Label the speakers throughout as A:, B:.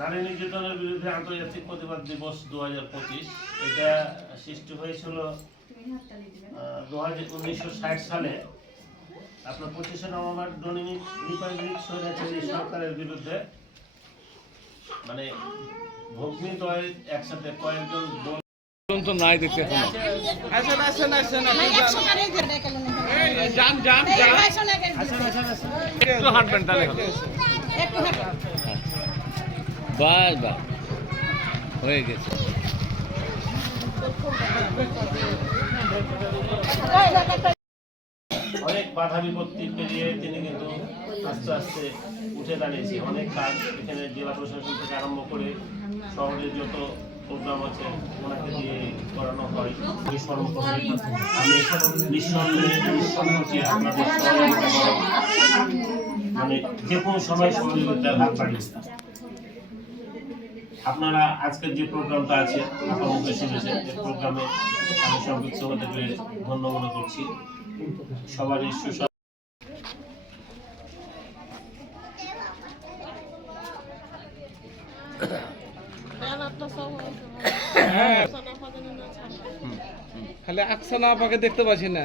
A: নারী নির্যাতনের বিরুদ্ধে আন্তর্জাতিক প্রতিবাদ দিবস দু হাজার পঁচিশ। এটা সৃষ্টি হয়েছিল দু হাজার উনিশশো ষাট সালে। আপনার পঁচিশে নভেম্বর সরকারের বিরুদ্ধে। মানে ভগ্নিদ্বয় একসাথে কয়েকজন বোন
B: নাই দেখতে এখনও।
C: আসেন আসেন। যান যান।
B: একটু হাঁটবেন তাহলে
D: হাঁটো।
B: বাস বাস হয়ে গেছে
D: এই দেখ, একটা
A: অনেক বাধা বিপত্তি পেরিয়ে তিনি কিন্তু আস্তে আস্তে উঠে দাঁড়িয়েছে। অনেক কাজ এখানে জেলা প্রশাসন থেকে আরম্ভ করে শহরের যত প্রোগ্রাম আছে ওনাকে দিয়ে করানো হয়। আমি নিঃসন্দেহে আপনাদের মানে যে কোনো সময় সহযোগিতা হাত বাড়িয়ে আপনারা আজকের যে প্রোগ্রামটা আছে আপাতত শুনেছেন এই প্রোগ্রামে আমি সম্পৃক্ত হতে পেরে ধন্য মনে করছি। সবারই সুস্বাস্থ্য
C: খালি আকসানা আপাকে দেখতে পাচ্ছি না।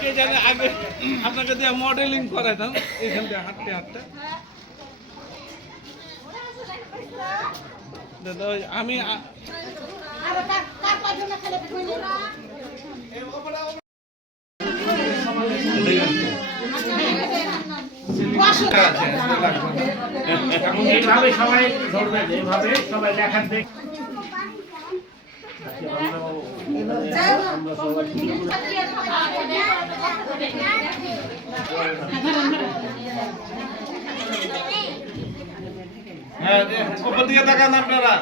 C: কে জানে আপনাকে দিয়ে মডেলিং করাইতাম, এখান থেকে হাঁটতে হাঁটতে। আমি।
A: এইভাবে সবাই ধরবেন এইভাবে সবাই লেখার দেখ আমরা
C: হ্যাঁ যে ওপর দিকে তাকান আপনারা